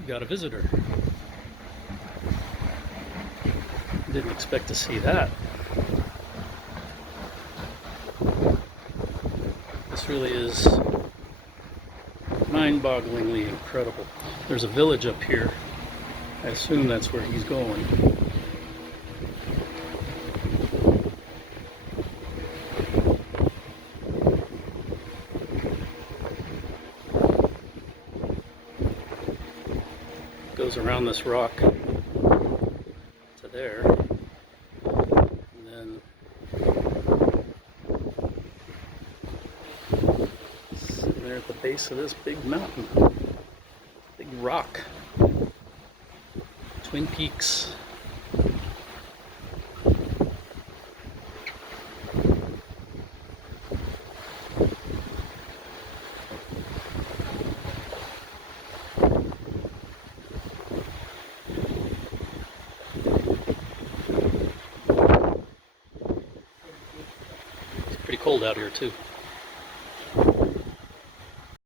We've got a visitor. Didn't expect to see that. This really is mind-bogglingly incredible. There's a village up here. I assume that's where he's going. Goes around this rock to there, and then sitting there at the base of this big mountain, big rock, Twin Peaks. Pretty cold out here too.